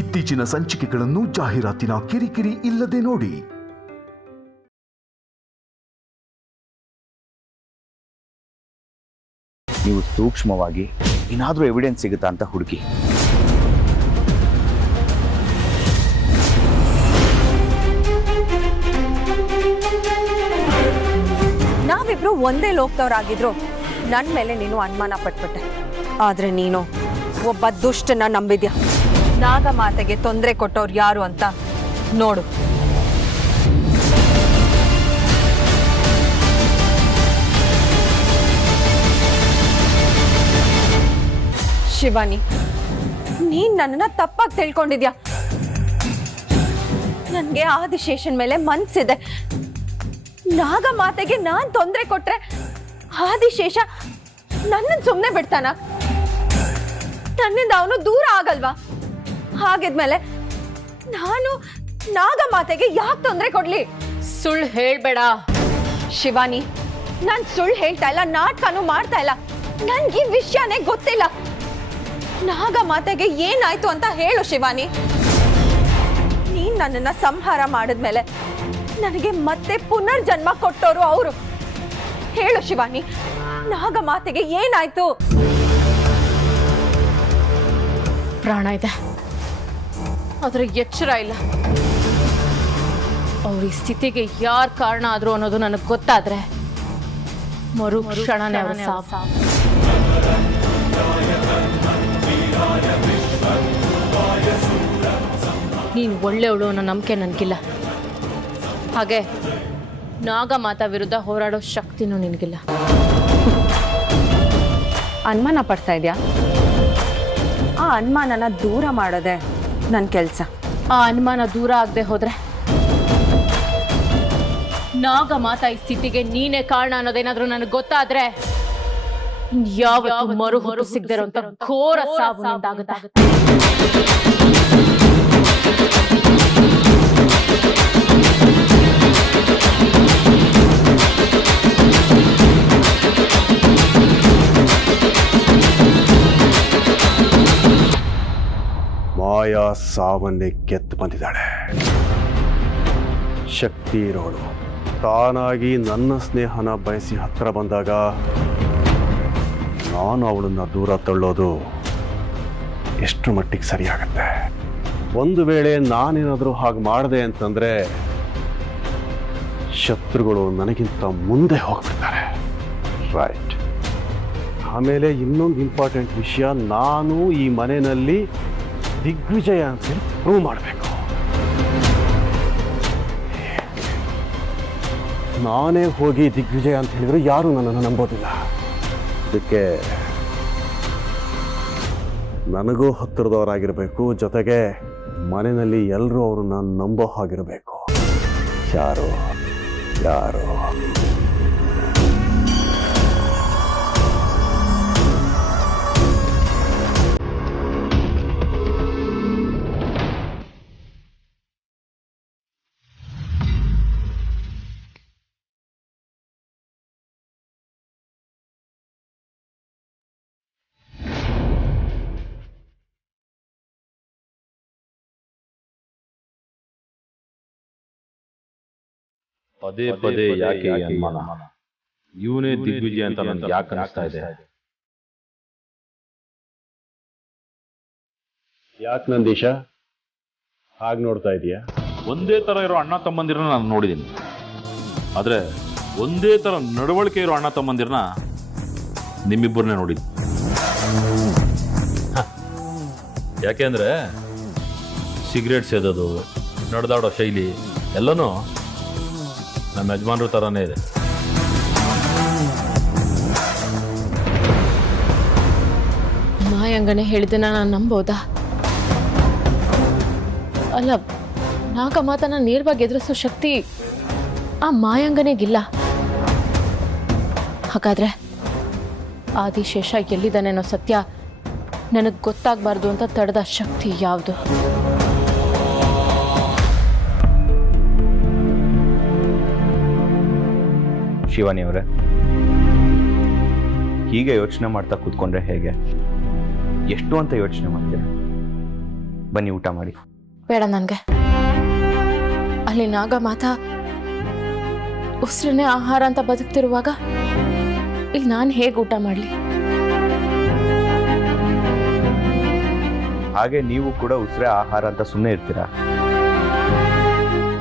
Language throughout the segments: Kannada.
ಇತ್ತೀಚಿನ ಸಂಚಿಕೆಗಳನ್ನು ಜಾಹೀರಾತಿನ ಕಿರಿಕಿರಿ ಇಲ್ಲದೆ ನೋಡಿ. ನೀವು ಸೂಕ್ಷ್ಮವಾಗಿ ಏನಾದರೂ ಎವಿಡೆನ್ಸ್ ಸಿಗುತ್ತಾ ಅಂತ ಹುಡುಕಿ. ನಾವಿಬ್ರು ಒಂದೇ ಲೋಕದವರಾಗಿದ್ರು ನನ್ನ ಮೇಲೆ ನೀನು ಅನುಮಾನ ಪಟ್ಬಿಟ್ಟೆ. ಆದ್ರೆ ನೀನು ಒಬ್ಬ ದುಷ್ಟನ ನಂಬಿದ್ಯಾ. ನಾಗಮಾತೆಗೆ ತೊಂದರೆ ಕೊಟ್ಟವ್ರು ಯಾರು ಅಂತ ನೋಡು. ಶಿವಾನಿ, ನೀನ್ ನನ್ನನ್ನ ತಪ್ಪಾಗಿ ತಿಳ್ಕೊಂಡಿದ್ಯಾ. ನನ್ಗೆ ಆದಿಶೇಷನ್ ಮೇಲೆ ಮನ್ಸಿದೆ. ನಾಗಮಾತೆಗೆ ನಾನ್ ತೊಂದರೆ ಕೊಟ್ರೆ ಆದಿಶೇಷ ನನ್ನನ್ನು ಸುಮ್ಮನೆ ಬಿಡ್ತಾನ? ನನ್ನಿಂದ ಅವನು ದೂರ ಆಗಲ್ವಾ? ಹಾಗಿದ್ಮೇಲೆ ನಾನು ನಾಗಮಾತೆಗೆ ಯಾಕೆ ತೊಂದರೆ ಕೊಡ್ಲಿ? ಸುಳ್ಳು ಹೇಳ್ಬೇಡ ಶಿವಾನಿ. ನಾನ್ ಸುಳ್ಳು ಹೇಳ್ತಾ ಇಲ್ಲ, ನಾಟಕನೂ ಮಾಡ್ತಾ ಇಲ್ಲ. ನನ್ಗೆ ಈ ವಿಷಯನೇ ಗೊತ್ತಿಲ್ಲ. ನಾಗಮಾತೆಗೆ ಏನಾಯ್ತು ಅಂತ ಹೇಳು ಶಿವಾನಿ. ನೀನ್ ನನ್ನನ್ನ ಸಂಹಾರ ಮಾಡಿದ್ಮೇಲೆ ನನಗೆ ಮತ್ತೆ ಪುನರ್ಜನ್ಮ ಕೊಟ್ಟೋರು ಅವರು. ಹೇಳು ಶಿವಾನಿ, ನಾಗಮಾತೆಗೆ ಏನಾಯ್ತು? ಪ್ರಾಣ ಇದೆ, ಆದ್ರೆ ಎಚ್ಚರ ಇಲ್ಲ. ಅವ್ರ ಈ ಸ್ಥಿತಿಗೆ ಯಾರು ಕಾರಣ ಆದ್ರು ಅನ್ನೋದು ನನಗೆ ಗೊತ್ತಾದ್ರೆ ಮರು ಕ್ಷಣನೇ ಅವರ ಸಾವು. ನೀನು ಒಳ್ಳೆಯವಳು ಅನ್ನೋ ನಂಬಿಕೆ ನನಗಿಲ್ಲ. ಹಾಗೆ ನಾಗಮಾತಾ ವಿರುದ್ಧ ಹೋರಾಡೋ ಶಕ್ತಿನೂ ನಿನಗಿಲ್ಲ. ಅನುಮಾನ ಪಡ್ತಾ ಇದೆಯಾ? ಆ ಅನುಮಾನನ ದೂರ ಮಾಡೋದೆ ನನ್ನ ಕೆಲಸ. ಆ ಅನುಮಾನ ದೂರ ಆಗದೆ ಹೋದ್ರೆ ನಾಗಮಾತಾ ಈ ಸ್ಥಿತಿಗೆ ನೀನೇ ಕಾರಣ ಅನ್ನೋದೇನಾದ್ರೂ ನನಗೆ ಗೊತ್ತಾದ್ರೆ ಯಾವತ್ತೂ ಮರು ಸಿಗದೆ ಇರೋಂಥ ಘೋರ ಸಾವು ನಿಂದಾಗುತ್ತೆ. ಮಾಯಾ ಸಾವನ್ನೇ ಗೆದ್ದು ಬಂದಿದ್ದಾಳೆ. ಶಕ್ತಿ ಇರೋಳು ತಾನಾಗಿ ನನ್ನ ಸ್ನೇಹನ ಬಯಸಿ ಹತ್ರ ಬಂದಾಗ ನಾನು ಅವಳನ್ನು ದೂರ ತಳ್ಳೋದು ಎಷ್ಟು ಮಟ್ಟಿಗೆ ಸರಿಯಾಗತ್ತೆ? ಒಂದು ವೇಳೆ ನಾನೇನಾದರೂ ಹಾಗೆ ಮಾಡಿದೆ ಅಂತಂದರೆ ಶತ್ರುಗಳು ನನಗಿಂತ ಮುಂದೆ ಹೋಗ್ಬಿಡ್ತಾರೆ. ರೈಟ್. ಆಮೇಲೆ ಇನ್ನೊಂದು ಇಂಪಾರ್ಟೆಂಟ್ ವಿಷಯ, ನಾನು ಈ ಮನೆಯಲ್ಲಿ ದಿಗ್ವಿಜಯ ಅಂತೇಳಿ ಪ್ರೂವ್ ಮಾಡಬೇಕು. ನಾನೇ ಹೋಗಿ ದಿಗ್ವಿಜಯ ಅಂತ ಹೇಳಿದ್ರು ಯಾರೂ ನನ್ನನ್ನು ನಂಬೋದಿಲ್ಲ. ಅದಕ್ಕೆ ನನಗೂ ಹತ್ತಿರದವರಾಗಿರಬೇಕು, ಜೊತೆಗೆ ಮನೆಯಲ್ಲಿ ಎಲ್ಲರೂ ಅವ್ರನ್ನ ನಂಬೋ ಹಾಗಿರಬೇಕು. ಯಾರು ಯಾರು ಪದೇ ಪದೇ ಯಾಕೆ ಅನುಮಾನ? ಇವನೇ ದಿಗ್ವಿಜಯ ಅಂತ ನನಗೆ ಯಾಕೆ ಅನಿಸ್ತಾ ಇದೆ? ಯಾಕೆ ನಂದೀಶ ಹಾಗೆ ನೋಡ್ತಾ ಇದೀಯಾ? ಒಂದೇ ತರ ಇರೋ ಅಣ್ಣ ತಮ್ಮಂದಿರನ್ನ ನಾನು ನೋಡಿದ್ದೀನಿ, ಆದ್ರೆ ಒಂದೇ ತರ ನಡವಳಿಕೆ ಇರೋ ಅಣ್ಣ ತಮ್ಮಂದಿರನ್ನ ನಿಮ್ಮಿಬ್ಬರನ್ನೇ ನೋಡಿದ್ದೀನಿ. ಯಾಕೆಂದ್ರೆ ಸಿಗರೇಟ್ ಸೇದೋದು, ನಡೆದಾಡೋ ಶೈಲಿ ಎಲ್ಲನೂ ನಮ್ಮ ಯಜಮಾನ್ರ ಥರನೇ ಇದೆ. ಮಾಯಾಂಗನೆ ಹೇಳಿದ್ದನ್ನ ನಾನು ನಂಬೋದಾ? ಅಲ್ಲ, ನಾಗಮಾತನ ನೇರವಾಗಿ ಎದುರಿಸೋ ಶಕ್ತಿ ಆ ಮಾಯಾಂಗನೆಗಿಲ್ಲ. ಹಾಗಾದ್ರೆ ಆದಿಶೇಷ ಎಲ್ಲಿದ್ದಾನೆ ಅನ್ನೋ ಸತ್ಯ ನನಗೆ ಗೊತ್ತಾಗಬಾರ್ದು ಅಂತ ತಡೆದ ಶಕ್ತಿ ಯಾವುದು? ಶಿವಾನಿಯವರೇ, ಹೀಗೆ ಯೋಚನೆ ಮಾಡ್ತಾ ಕೂತ್ಕೊಂಡ್ರೆ ಹೇಗೆ? ಎಷ್ಟು ಅಂತ ಯೋಚನೆ ಮಾಡ್ತೀರ? ಬನ್ನಿ ಊಟ ಮಾಡಿ. ಬೇಡ ನನಗೆ. ಅಲ್ಲಿ ನಾಗ ಮಾತಾ ಉಸಿರನ್ನೇ ಆಹಾರ ಅಂತ ಬದುಕ್ತಿರುವಾಗ ಇಲ್ಲಿ ನಾನು ಹೇಗೆ ಊಟ ಮಾಡಲಿ? ಹಾಗೆ ನೀವು ಕೂಡ ಉಸಿರೇ ಆಹಾರ ಅಂತ ಸುಮ್ಮನೆ ಇರ್ತೀರಾ?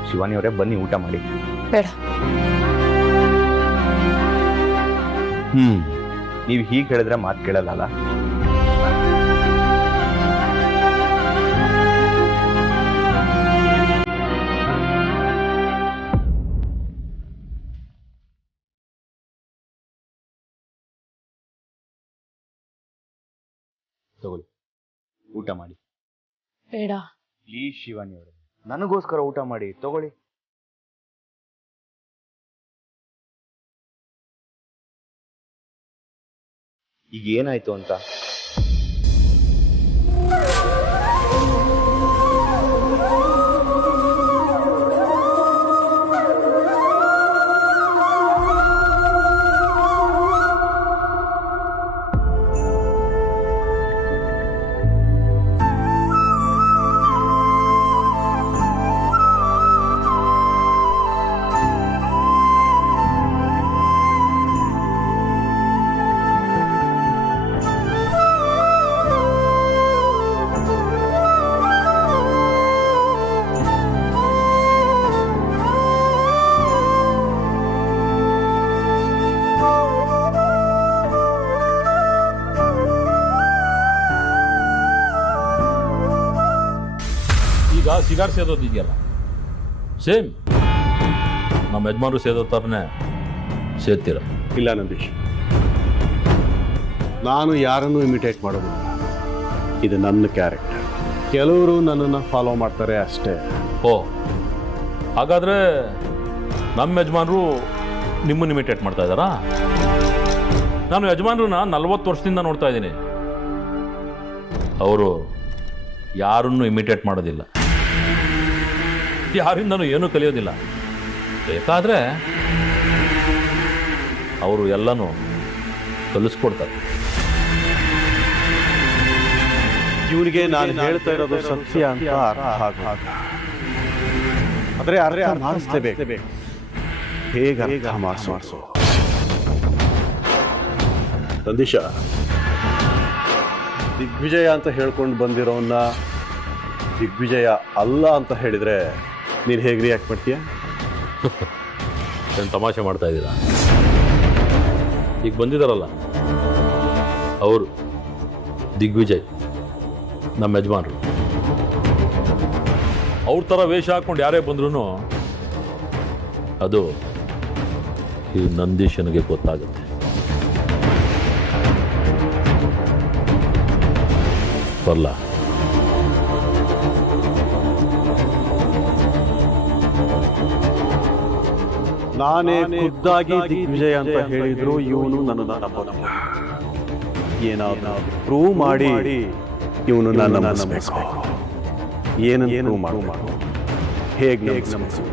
ಶಿವಾನಿ ಅವರೇ ಬನ್ನಿ ಊಟ ಮಾಡಿ. ಬೇಡ. ನೀವು ಹೀಗೆ ಹೇಳಿದ್ರೆ ಮಾತು ಕೇಳಲ್ಲ. ತಗೊಳ್ಳಿ ಊಟ ಮಾಡಿ. ಬೇಡ ಪ್ಲೀಸ್ ಶಿವಾನಿ ಅವರೇ, ನನಗೋಸ್ಕರ ಊಟ ಮಾಡಿ, ತಗೊಳ್ಳಿ. ಈಗ ಏನಾಯ್ತು ಅಂತ? ಈಗ ಸಿಗಾರ್ ಸೇದೋದಿದೆಯಲ್ಲ, ಸೇಮ್ ನಮ್ಮ ಯಜಮಾನರು ಸೇದೋ ಥರನೇ ಸೇದ್ತೀರ. ಇಲ್ಲ ನಂದೀಶ್, ನಾನು ಯಾರನ್ನೂ ಇಮಿಟೇಟ್ ಮಾಡೋದಿಲ್ಲ. ಇದು ನನ್ನ ಕ್ಯಾರೆಕ್ಟರ್. ಕೆಲವರು ನನ್ನನ್ನು ಫಾಲೋ ಮಾಡ್ತಾರೆ ಅಷ್ಟೇ. ಓ, ಹಾಗಾದರೆ ನಮ್ಮ ಯಜಮಾನರು ನಿಮ್ಮನ್ನು ಇಮಿಟೇಟ್ ಮಾಡ್ತಾ ಇದ್ದಾರಾ? ನಾನು ಯಜಮಾನ್ರನ್ನ 40 ವರ್ಷದಿಂದ ನೋಡ್ತಾ ಇದ್ದೀನಿ. ಅವರು ಯಾರನ್ನು ಇಮಿಟೇಟ್ ಮಾಡೋದಿಲ್ಲ, ಯಾರಿಂದನೂ ಏನೂ ಕಲಿಯೋದಿಲ್ಲ. ಬೇಕಾದರೆ ಅವರು ಎಲ್ಲನೂ ಕಲಿಸ್ಕೊಡ್ತಾರೆ. ಇವನಿಗೆ ನಾನು ಹೇಳ್ತಾ ಇರೋದು ಸತ್ಯ ಅಂತ ಅರ್ಥ ಆದರೆ ಅರ್ಥ ಮಾಡಿಸ್ಲೇಬೇಕು. ಹೇಗೆ ಅರ್ಥ ಮಾಡಿಸೋ ನಂದೀಶ, ದಿಗ್ವಿಜಯ ಅಂತ ಹೇಳ್ಕೊಂಡು ಬಂದಿರೋನ್ನ ದಿಗ್ವಿಜಯ ಅಲ್ಲ ಅಂತ ಹೇಳಿದ್ರೆ ನೀನು ಹೇಗೆ ರಿಯಾಕ್ಟ್ ಮಾಡ್ತೀಯ? ಏನು ತಮಾಷೆ ಮಾಡ್ತಾ ಇದ್ದೀರಾ? ಈಗ ಬಂದಿದ್ದಾರಲ್ಲ ಅವರು ದಿಗ್ವಿಜಯ್, ನಮ್ಮ ಯಜಮಾನರು. ಅವ್ರ ಥರ ವೇಷ ಹಾಕ್ಕೊಂಡು ಯಾರೇ ಬಂದ್ರೂ ಅದು ಈ ನಂದೀಶನಿಗೆ ಗೊತ್ತಾಗುತ್ತೆ. ಬರಲ್ಲ. ನಾನೇ ಖುದ್ದಾಗಿ ದಿಗ್ವಿಜಯ ಅಂತ ಹೇಳಿದ್ರು ಇವನು ನನ್ನನ್ನು ನಂಬೋದಿಲ್ಲ. ಏನಾದ್ರು ಪ್ರೂವ್ ಮಾಡಿ ಇವನು ನನ್ನ ನಂಬಿಸ್ಬೇಕು. ಏನನ್ನು ಪ್ರೂವ್ ಮಾಡು, ಹೇಗೆ ನಂಬಿಸು?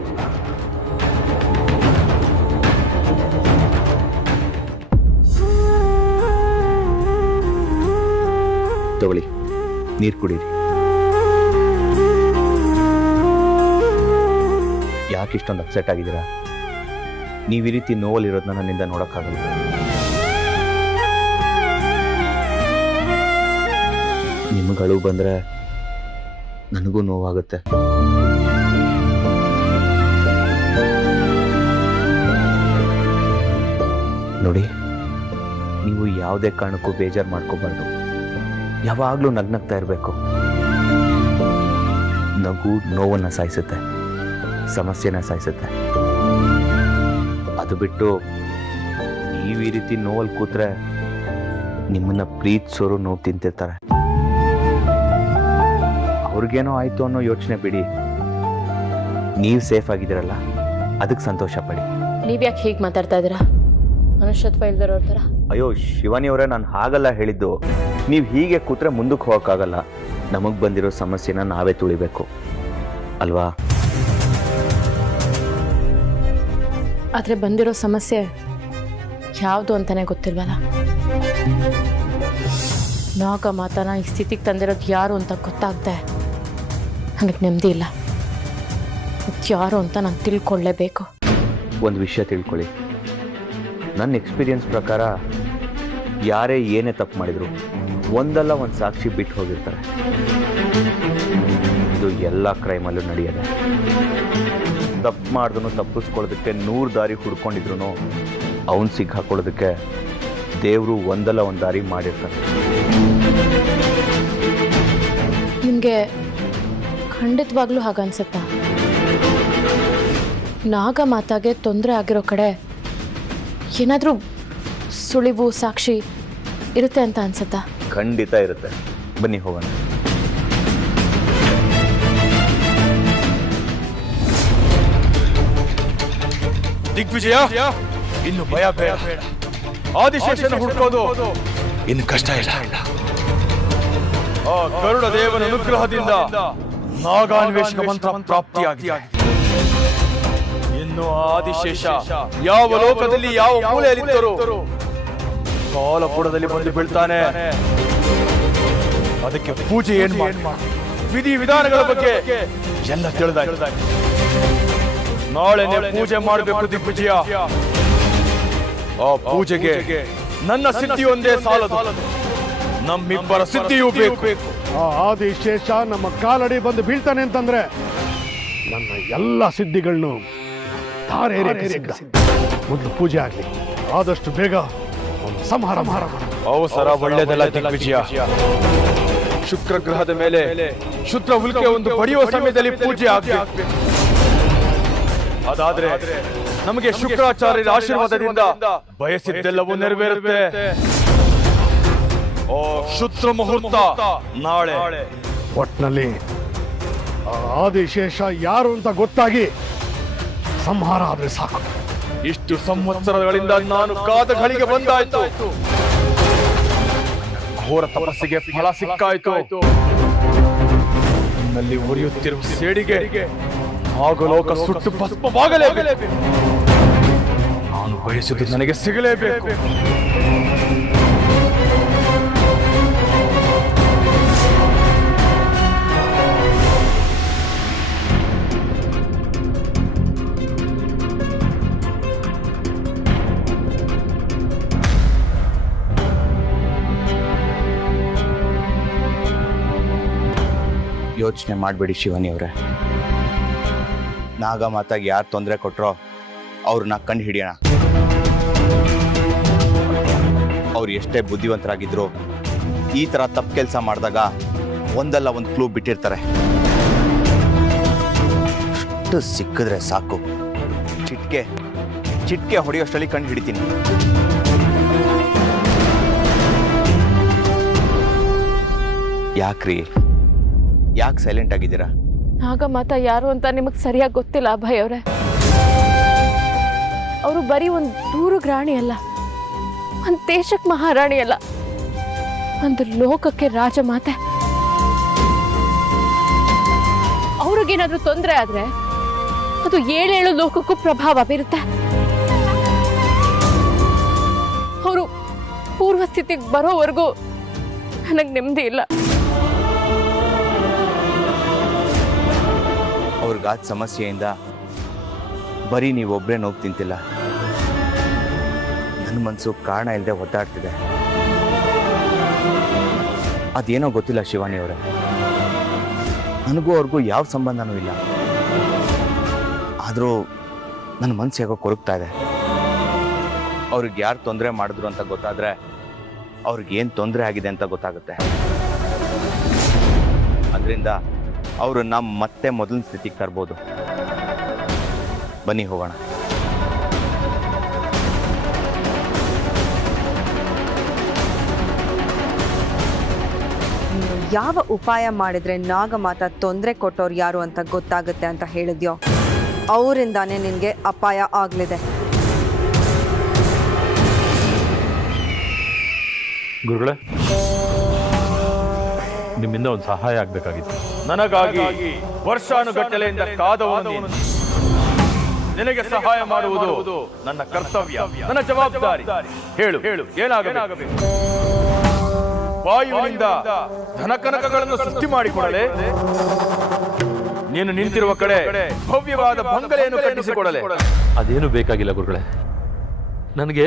ತಗೊಳ್ಳಿ, ನೀರು ಕುಡೀರಿ. ಯಾಕೆ ಇಷ್ಟೊಂದು ಅಪ್ಸೆಟ್ ಆಗಿದ್ದೀರಾ? ನೀವು ಈ ರೀತಿ ನೋವಲ್ಲಿರೋದನ್ನ ನನ್ನಿಂದ ನೋಡೋಕ್ಕಾಗಲ್ಲ. ನಿಮಗಳು ಬಂದರೆ ನನಗೂ ನೋವಾಗುತ್ತೆ. ನೋಡಿ, ನೀವು ಯಾವುದೇ ಕಾರಣಕ್ಕೂ ಬೇಜಾರು ಮಾಡ್ಕೋಬಾರ್ದು. ಯಾವಾಗಲೂ ನಗ್ನಗ್ತಾ ಇರಬೇಕು. ನಗು ನೋವನ್ನು ಸಾಯಿಸುತ್ತೆ, ಸಮಸ್ಯೆನ ಸಾಯಿಸುತ್ತೆ. ಅದು ಬಿಟ್ಟು ನೀವು ಈ ರೀತಿ ನೋವಲ್ಲಿ ಕೂತ್ರೆ ನಿಮ್ಮನ್ನ ಪ್ರೀತಿಸೋರು ನೋವು ತಿಂತಿರ್ತಾರೆ. ಅವ್ರಿಗೇನೋ ಆಯಿತು ಅನ್ನೋ ಯೋಚನೆ ಬಿಡಿ. ನೀವು ಸೇಫ್ ಆಗಿದ್ದೀರಲ್ಲ, ಅದಕ್ಕೆ ಸಂತೋಷ ಪಡಿ. ನೀವ್ಯಾಕೆ ಹೀಗೆ ಮಾತಾಡ್ತಾ ಇದ್ದೀರಾ? ಮನುಷ್ಯತ್ವ ಇಲ್ದಿರೋರ ಥರ. ಅಯ್ಯೋ ಶಿವಾನಿ ಅವರೇ, ನಾನು ಹಾಗಲ್ಲ ಹೇಳಿದ್ದು. ನೀವು ಹೀಗೆ ಕೂತ್ರೆ ಮುಂದಕ್ಕೆ ಹೋಗೋಕ್ಕಾಗಲ್ಲ. ನಮಗೆ ಬಂದಿರೋ ಸಮಸ್ಯೆನ ನಾವೇ ತುಳಿಬೇಕು ಅಲ್ವಾ? ಆದರೆ ಬಂದಿರೋ ಸಮಸ್ಯೆ ಯಾವುದು ಅಂತಾನೆ ಗೊತ್ತಿಲ್ವಲ್ಲ. ನಾಗ ಮಾತನ ಈ ಸ್ಥಿತಿಗೆ ತಂದಿರೋದು ಯಾರು ಅಂತ ಗೊತ್ತಾಗ್ದೆ ನನಗೆ ನೆಮ್ಮದಿ ಇಲ್ಲ. ಯಾರು ಅಂತ ನಾನು ತಿಳ್ಕೊಳ್ಳೇಬೇಕು. ಒಂದು ವಿಷಯ ತಿಳ್ಕೊಳ್ಳಿ, ನನ್ನ ಎಕ್ಸ್ಪೀರಿಯನ್ಸ್ ಪ್ರಕಾರ ಯಾರೇ ಏನೇ ತಪ್ಪು ಮಾಡಿದ್ರು ಒಂದಲ್ಲ ಒಂದು ಸಾಕ್ಷಿ ಬಿಟ್ಟು ಹೋಗಿರ್ತಾರೆ. ಇದು ಎಲ್ಲ ಕ್ರೈಮಲ್ಲೂ ನಡೆಯೋದೆ. ತಪ್ಪು ಮಾಡಿದ್ರು ತಪ್ಪಿಸ್ಕೊಳ್ಳೋದಕ್ಕೆ 100 ದಾರಿ ಹುಡ್ಕೊಂಡಿದ್ರು ಅವನು ಸಿಕ್ಕಾಕೊಳ್ಳೋದಕ್ಕೆ ದೇವರು ಒಂದಲ್ಲ ಒಂದು ದಾರಿ ಮಾಡಿರ್ತಾರೆ. ನಿಮಗೆ ಖಂಡಿತವಾಗ್ಲೂ ಹಾಗನ್ಸುತ್ತಾ? ನಾಗ ಮಾತಾಗೆ ತೊಂದರೆ ಆಗಿರೋ ಕಡೆ ಏನಾದರೂ ಸುಳಿವು ಸಾಕ್ಷಿ ಇರುತ್ತೆ ಅಂತ ಅನ್ಸುತ್ತಾ? ಖಂಡಿತ ಇರುತ್ತೆ. ಬನ್ನಿ ಹೋಗೋಣ. ದಿಗ್ವಿಜಯ, ಇನ್ನು ಭಯ ಬೇಡ. ಆದಿಶೇಷನ ಹುಡುಕೋದು ಇನ್ನು ಕಷ್ಟ ಇಲ್ಲ. ಆ ಗರುಡ ದೇವನ ಅನುಗ್ರಹದಿಂದ ನಾಗಾನ್ವೇಷಕ ಮಂತ್ರ ಪ್ರಾಪ್ತಿಯಾಗಿದೆ. ಇನ್ನು ಆದಿಶೇಷ ಯಾವ ಲೋಕದಲ್ಲಿ ಯಾವ ಮೂಲೆಯಲ್ಲಿದ್ದರೂ ಕಾಲಪುರದಲ್ಲಿ ಬಂದು ಬೀಳ್ತಾನೆ. ಅದಕ್ಕೆ ಪೂಜೆ ಏನ್ ಮಾಡಿ, ವಿಧಿ ವಿಧಾನಗಳ ಬಗ್ಗೆ ಎಲ್ಲ ತಿಳಿದ ನಾಳೆನೆ ಪೂಜೆ ಮಾಡಬೇಕು ದಿಗ್ವಿಜಯ. ಆ ಪೂಜೆಗೆ ನನ್ನ ಸಿದ್ಧಿ ಒಂದೇ ಸಾಲದು, ನಮ್ಮಿಬ್ಬರ ಸಿದ್ಧಿಯೂ ಬೇಕು. ಆ ಆದಿಶೇಷ ನಮ್ಮ ಕಾಲಡಿ ಬಂದು ಬೀಳ್ತಾನೆ ಅಂತಂದ್ರೆ ನನ್ನ ಎಲ್ಲ ಸಿದ್ಧಿಗಳನ್ನು ಮೊದಲು ಪೂಜೆ ಆಗ್ಲಿ, ಆದಷ್ಟು ಬೇಗ ಸಂಹಾರ ಮಾಡ. ಅವಸರ ಒಳ್ಳೆಯದಲ್ಲ ದಿಗ್ವಿಜಯ. ಶುಕ್ರ ಗ್ರಹದ ಮೇಲೆ ಶುದ್ರ ಉಲ್ಕೆ ಒಂದು ಬಡಿಯುವ ಸಮಯದಲ್ಲಿ ಪೂಜೆ ಆಗಬೇಕು. ಅದಾದ್ರೆ ನಮಗೆ ಶುಕ್ರಾಚಾರ್ಯರ ಆಶೀರ್ವಾದದಿಂದ ಬಯಸಿದ್ದೆಲ್ಲವೂ ನೆರವೇರುತ್ತೆ. ಓ ಶುದ್ರ ಮುಹೂರ್ತ ನಾಳೆ. ಒಟ್ನಲ್ಲಿ ಆದಿಶೇಷ ಯಾರು ಅಂತ ಗೊತ್ತಾಗಿ ಸಂಹಾರ ಆದ್ರೆ ಸಾಕು. ಇಷ್ಟು ಸಂವತ್ಸರಗಳಿಂದ ನಾನು ಕಾದ ಘಳಿಗೆ ಬಂದಾಯ್ತು. ಘೋರ ತಪಸ್ಸಿಗೆ ಫಲ ಸಿಕ್ಕಾಯ್ತು. ನನ್ನಲ್ಲಿ ಉರಿಯುತ್ತಿರುವ ಸೇಡಿಗೆ ನಾಗಲೋಕ ಸುಟ್ಟು ಭಸ್ಮವಾಗಲೇಬೇಕು. ನಾನು ಬಯಸುವುದು ನನಗೆ ಸಿಗಲೇಬೇಕು. ಯೋಚನೆ ಮಾಡಬೇಡಿ ಶಿವಾನಿ ಅವರೇ. ನಾಗ ಮಾತಾಗಿ ಯಾರು ತೊಂದರೆ ಕೊಟ್ರೋ ಅವ್ರನ್ನ ಕಂಡು ಹಿಡಿಯೋಣ. ಅವ್ರು ಎಷ್ಟೇ ಬುದ್ಧಿವಂತರಾಗಿದ್ರು ಈ ಥರ ತಪ್ಪು ಕೆಲಸ ಮಾಡಿದಾಗ ಒಂದಲ್ಲ ಒಂದು ಕ್ಲೂ ಬಿಟ್ಟಿರ್ತಾರೆ. ಅಷ್ಟು ಸಿಕ್ಕಿದ್ರೆ ಸಾಕು, ಚಿಟ್ಕೆ ಹೊಡೆಯೋಷ್ಟರಲ್ಲಿ ಕಂಡು ಹಿಡಿತೀನಿ. ಯಾಕೆ ಸೈಲೆಂಟ್ ಆಗಿದ್ದೀರಾ? ನಾಗ ಮಾತಾ ಯಾರು ಅಂತ ನಿಮಗೆ ಸರಿಯಾಗಿ ಗೊತ್ತಿಲ್ಲ ಅಭಯ್ ಅವರೇ. ಅವರು ಬರೀ ಒಂದು ದೂರದ ರಾಣಿ ಅಲ್ಲ, ಒಂದು ದೇಶಕ್ಕೆ ಮಹಾರಾಣಿ ಅಲ್ಲ, ಒಂದು ಲೋಕಕ್ಕೆ ರಾಜಮಾತೆ. ಅವ್ರಿಗೇನಾದ್ರೂ ತೊಂದರೆ ಆದ್ರೆ ಅದು 7 ಲೋಕಕ್ಕೂ ಪ್ರಭಾವ ಬೀರುತ್ತೆ. ಅವರು ಪೂರ್ವ ಸ್ಥಿತಿಗೆ ಬರೋವರೆಗೂ ನನಗೆ ನೆಮ್ಮದಿ ಇಲ್ಲ. ಅವ್ರಿಗಾದ ಸಮಸ್ಯೆಯಿಂದ ಬರೀ ನೀವೊಬ್ಬರೇ ನೋವು ತಿಂತಿಲ್ಲ, ನನ್ನ ಮನಸ್ಸು ಕಾರಣ ಇಲ್ಲದೆ ಒದ್ದಾಡ್ತಿದೆ. ಅದೇನೋ ಗೊತ್ತಿಲ್ಲ ಶಿವಾನಿ ಅವರೇ, ನನಗೂ ಅವ್ರಿಗೂ ಯಾವ ಸಂಬಂಧನೂ ಇಲ್ಲ. ಆದರೂ ನನ್ನ ಮನಸ್ಸು ಹೇಗೋ ಕೊರಗ್ತಾ ಇದೆ. ಅವ್ರಿಗೆ ಯಾರು ತೊಂದರೆ ಮಾಡಿದ್ರು ಅಂತ ಗೊತ್ತಾದರೆ ಅವ್ರಿಗೇನು ತೊಂದರೆ ಆಗಿದೆ ಅಂತ ಗೊತ್ತಾಗುತ್ತೆ. ಅದರಿಂದ ಅವರು ಮತ್ತೆ ಮೊದಲಿನ ಸ್ಥಿತಿಗೆ ತರ್ಬೋದು. ಬನ್ನಿ ಹೋಗೋಣ. ಯಾವ ಉಪಾಯ ಮಾಡಿದ್ರೆ ನಾಗಮಾತಾ ತೊಂದರೆ ಕೊಟ್ಟವ್ರು ಯಾರು ಅಂತ ಗೊತ್ತಾಗುತ್ತೆ ಅಂತ ಹೇಳಿದ್ಯೋ ಅವರಿಂದಾನೇ ನಿನಗೆ ಅಪಾಯ ಆಗಲಿದೆ. ಗುರುಗಳೇ, ನಿಮ್ಮಿಂದ ಒಂದು ಸಹಾಯ ಆಗಬೇಕಾಗಿತ್ತು. ನನಗಾಗಿ ವರ್ಷಾನುಗಟ್ಟಲೆಯಿಂದ ಕಾದವನು ನಿನಗೆ ಸಹಾಯ ಮಾಡುವುದು ನನ್ನ ಕರ್ತವ್ಯ, ನನ್ನ ಜವಾಬ್ದಾರಿ. ಹೇಳು ಏನಾಗಬೇಕು? ವಾಯುವಿನಿಂದ ಧನಕನಕಗಳನ್ನು ಸೃಷ್ಟಿ ಮಾಡಿಕೊಡಲೇ? ನೀನು ನಿಂತಿರುವ ಕಡೆ ಭವ್ಯವಾದ ಬಂಗಲೆಯನ್ನು ಕಟ್ಟಿಸಿಕೊಡಲೆ. ಅದೇನು ಬೇಕಾಗಿಲ್ಲ ಗುರುಗಳೇ, ನನಗೆ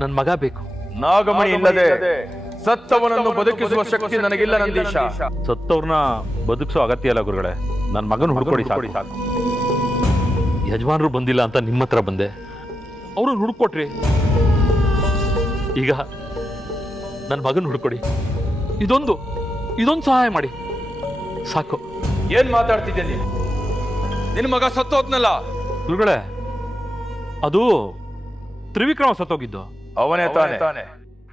ನನ್ನ ಮಗ ಬೇಕು. ನಾಗಮಣಿ ಇಲ್ಲದೆ ಸತ್ತವನನ್ನು ಬದುಕಿಸುವ ಶಕ್ತಿ ನನಗಿಲ್ಲ ನಂದೀಶ. ಸತ್ತವ್ರನ್ನ ಬದುಕಿಸೋ ಅಗತ್ಯ ಇಲ್ಲ ಗುರುಗಳೇ, ನನ್ನ ಮಗನ ಹುಡ್ಕೊಡಿ ಸಾಕು. ಯಜಮಾನರು ಬಂದಿಲ್ಲ ಅಂತ ನಿಮ್ಮ ಹತ್ರ ಬಂದೆ, ಅವ್ರನ್ನ ಹುಡ್ಕೊಟ್ರಿ. ಈಗ ನನ್ನ ಮಗನ ಹುಡ್ಕೊಡಿ, ಇದೊಂದು ಸಹಾಯ ಮಾಡಿ ಸಾಕು. ಏನ್ ಮಾತಾಡ್ತಿದ್ದೆ ನೀನು? ನಿನ್ನ ಮಗ ಸತ್ತೋದ್ನಲ್ಲ. ಗುರುಗಳೇ, ಅದು ತ್ರಿವಿಕ್ರಮ ಸತ್ತೋಗಿದ್ದು. ಅವನೇ ತಾನೆ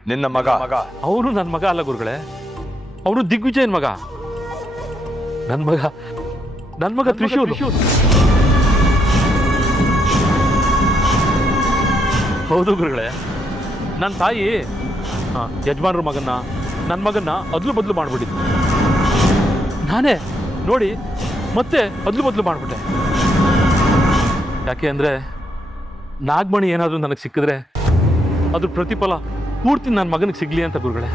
ನಿನ್ನ ಮಗ. ಅವನು ನನ್ನ ಮಗ ಅಲ್ಲ ಗುರುಗಳೇ, ಅವನು ದಿಗ್ವಿಜಯನ್ ಮಗ. ನನ್ನ ಮಗ ತ್ರಿಶೂಲ್. ಹೌದು ಗುರುಗಳೇ, ನನ್ನ ತಾಯಿ ಯಜಮಾನ್ರ ಮಗನ್ನ ನನ್ನ ಮಗನ್ನ ಅದ್ಲು ಬದ್ಲು ಮಾಡ್ಬಿಟ್ಟಿದ್ದು. ನಾನೇ ನೋಡಿ ಮತ್ತೆ ಅದ್ಲು ಬದ್ಲು ಮಾಡ್ಬಿಟ್ಟೆ. ಯಾಕೆ ಅಂದ್ರೆ ನಾಗಮಣಿ ಏನಾದರೂ ನನಗೆ ಸಿಕ್ಕಿದ್ರೆ ಅದ್ರ ಪ್ರತಿಫಲ ಪೂರ್ತಿ ನನ್ನ ಮಗನಿಗೆ ಸಿಗ್ಲಿ ಅಂತ ಗುರುಗಳೇ.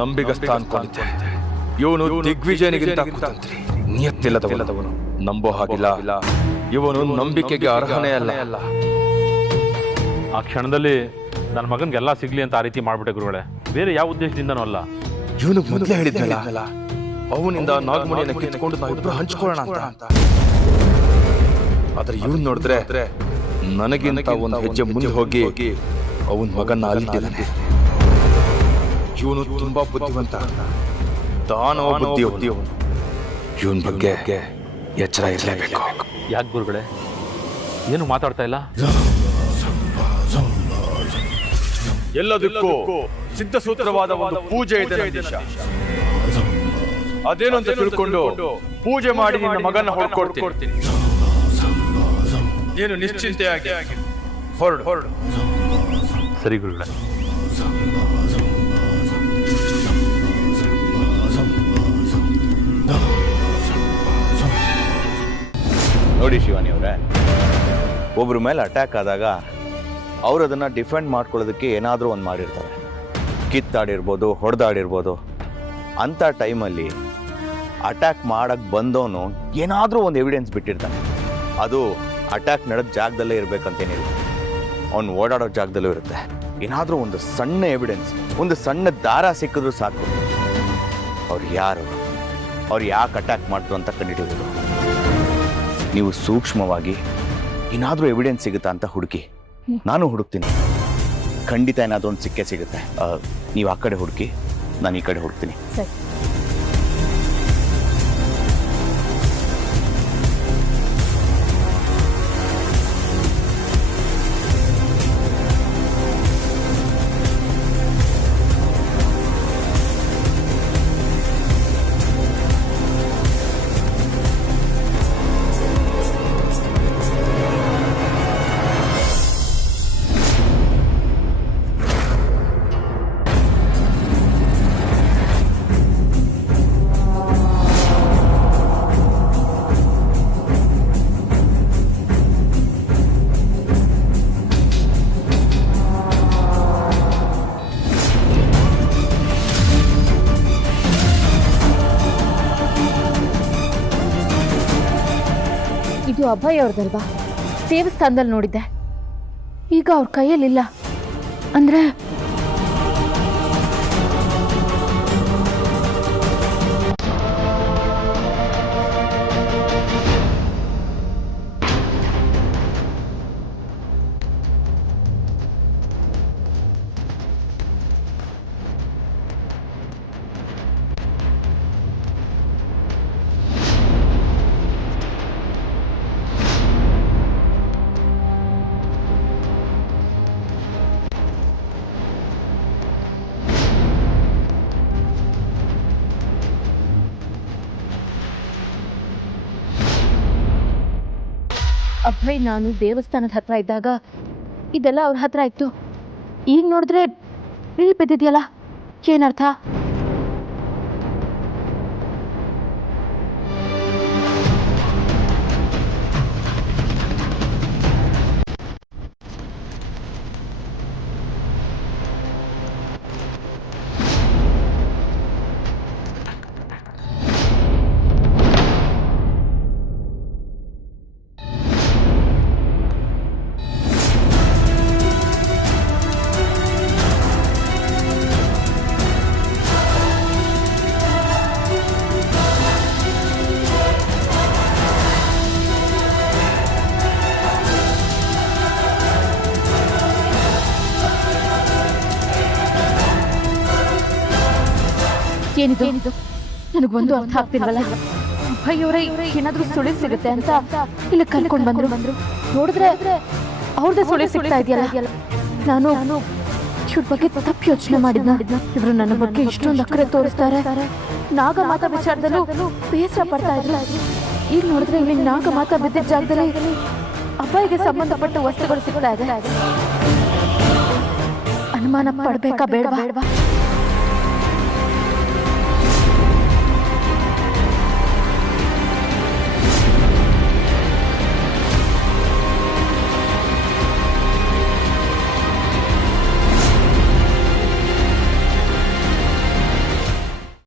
ನಂಬಿಗಸ್ತ ಅನ್ಕೊಂಡೆ. ಇವನು ದಿಗ್ವಿಜಯನಿಗಿಂತ ಕುತಂತ್ರಿ, ನಿಯತ್ತಿಲ್ಲದವನು, ನಂಬೋ ಹಾಗಿಲ್ಲ. ಇವನು ನಂಬಿಕೆಗೆ ಅರ್ಹನೇ ಅಲ್ಲ. ಆ ಕ್ಷಣದಲ್ಲಿ ನನ್ನ ಮಗನಿಗೆಲ್ಲ ಸಿಗ್ಲಿ ಅಂತ ಆ ರೀತಿ ಮಾಡ್ಬಿಟ್ಟೆ ಗುರುಗಳೇ, ಬೇರೆ ಯಾವ ಉದ್ದೇಶದಿಂದನೂ ಅಲ್ಲ. ಇವನು ಮೊದಲೇ ಹೇಳಿದ್ನಲ್ಲ, ಅವನಿಂದ ನಾಗಮಣಿಯನ್ನು ಕಿತ್ಕೊಂಡು ನಾವಿಬ್ರು ಹಂಚ್ಕೊಳ್ಳೋಣ ಅಂತ. ಆದ್ರೆ ಇವನು ನೋಡಿದ್ರೆ ನನಗಿಂತ ಒಂದು ಹೆಜ್ಜೆ ಮುಂದೆ ಹೋಗಿ ಅವನ ಮಗನ್ನ ಅಲ್ಲಿದ್ದಾನೆ. ಇವನು ತುಂಬಾ ಬುದ್ಧಿವಂತ, ದಾನವ ಬುದ್ಧಿಯವನು. ಇವನ ಬಗ್ಗೆ ಎಚ್ಚರ ಇರಲೇಬೇಕು. ಯಾಕೆ ಗುರುಗಳೇ ಏನು ಮಾತಾಡ್ತಾ ಇಲ್ಲ? ಎಲ್ಲದಕ್ಕೂ ಸಿದ್ಧಸೂತ್ರವಾದ ಒಂದು ಪೂಜೆ ಇದೆ ನಂದೀಶ. ಅದೇನು ಅಂತ ತಿಳ್ಕೊಂಡು ಪೂಜೆ ಮಾಡಿ ನಿನ್ನ ಮಗನ್ನ ಹೊಡ್ಕೊಡ್ತೀನಿ. ಏನು ನಿಶ್ಚಿಂತೆಯಾಗಿ ಹೊರಡು. ಸರಿ ಗುರುಗಳೇ. ನೋಡಿ ಶಿವಾನಿ ಅವರೇ, ಒಬ್ಬರ ಮೇಲೆ ಅಟ್ಯಾಕ್ ಆದಾಗ ಅವ್ರು ಅದನ್ನು ಡಿಫೆಂಡ್ ಮಾಡ್ಕೊಳ್ಳೋದಕ್ಕೆ ಏನಾದರೂ ಒಂದು ಮಾಡಿರ್ತಾರೆ. ಕಿತ್ತಾಡಿರ್ಬೋದು, ಹೊಡೆದಾಡಿರ್ಬೋದು. ಅಂಥ ಟೈಮಲ್ಲಿ ಅಟ್ಯಾಕ್ ಮಾಡೋಕ್ಕೆ ಬಂದವನು ಏನಾದರೂ ಒಂದು ಎವಿಡೆನ್ಸ್ ಬಿಟ್ಟಿರ್ತಾನೆ. ಅದು ಅಟ್ಯಾಕ್ ನಡೆದ ಜಾಗದಲ್ಲೇ ಇರಬೇಕಂತೇನಿಲ್ಲ, ಅವ್ನು ಓಡಾಡೋ ಜಾಗದಲ್ಲೂ ಇರುತ್ತೆ. ಏನಾದರೂ ಒಂದು ಸಣ್ಣ ಎವಿಡೆನ್ಸ್, ಒಂದು ಸಣ್ಣ ದಾರ ಸಿಕ್ಕಿದ್ರೂ ಸಾಕು ಅವ್ರು ಯಾರು, ಅವ್ರು ಯಾಕೆ ಅಟ್ಯಾಕ್ ಮಾಡಿದ್ರು ಅಂತ ಕಂಡುಹಿಡಿಯೋದು. ನೀವು ಸೂಕ್ಷ್ಮವಾಗಿ ಏನಾದರೂ ಎವಿಡೆನ್ಸ್ ಸಿಗುತ್ತಾ ಅಂತ ಹುಡುಕಿ. ನಾನು ಹುಡುಕ್ತೀನಿ, ಖಂಡಿತ ಏನಾದರೂ ಒಂದು ಸಿಕ್ಕೇ ಸಿಗುತ್ತೆ. ನೀವು ಆ ಕಡೆ ಹುಡುಕಿ, ನಾನು ಈ ಕಡೆ ಹುಡುಕ್ತೀನಿ. ಸರಿ. ಇದು ಅಭಯ್ ಅವ್ರದಲ್ವಾ? ದೇವಸ್ಥಾನದಲ್ಲಿ ನೋಡಿದ್ದೆ. ಈಗ ಅವ್ರ ಕೈಯಲ್ಲಿಲ್ಲ ಅಂದ್ರೆ ಅಭಯ್ ನಾನು ದೇವಸ್ಥಾನದ ಹತ್ರ ಇದ್ದಾಗ ಇದೆಲ್ಲ ಅವ್ರ ಹತ್ರ ಇತ್ತು. ಈಗ ನೋಡಿದ್ರೆ ಇಲ್ಲಿ ಬಿದ್ದಿದೆಯಲ್ಲ, ಏನರ್ಥ? ಏನಿದು ನನಗೊಂದು ಅರ್ಥ ಆಗ್ತಿಲ್ವಲ್ಲ. ಭಯ್ಯವರೇ ಏನಾದ್ರೂ ಸುಳಿವು ಸಿಗುತ್ತೆ ಅಂತ ಇಲ್ಲಿ ಕರ್ಕೊಂಡು ಬಂದ್ರು. ನೋಡಿದ್ರೆ ಅವ್ರದ್ದೇ ಸುಳಿವು ಸಿಗ್ತಾ ಇದೆಯಲ್ಲ. ನಾನು ಇವ್ರ ಬಗ್ಗೆ ತಪ್ಪು ಯೋಚನೆ ಮಾಡಿದ್ನ. ಇವರು ನನ್ನ ಬಗ್ಗೆ ಇಷ್ಟೊಂದು ಅಕ್ಕರೆ ತೋರಿಸ್ತಾರೆ. ನಾಗಮಾತಾ ವಿಚಾರದಲ್ಲೂ ಬೇಸರ ಪಡ್ತಾ ಇದ್ರು. ಈಗ ನೋಡಿದ್ರೆ ಇಲ್ಲಿ ನಾಗಮಾತಾ ಬಿದ್ದಿದ್ದ ಜಾಗದಲ್ಲಿ ಅಬ್ಬಾಯಿಗೆ ಸಂಬಂಧಪಟ್ಟ ವಸ್ತುಗಳು ಸಿಗ್ತಾ ಇದೆ. ಅನುಮಾನ ಪಡ್ಬೇಕಾ ಬೇಡವಾ?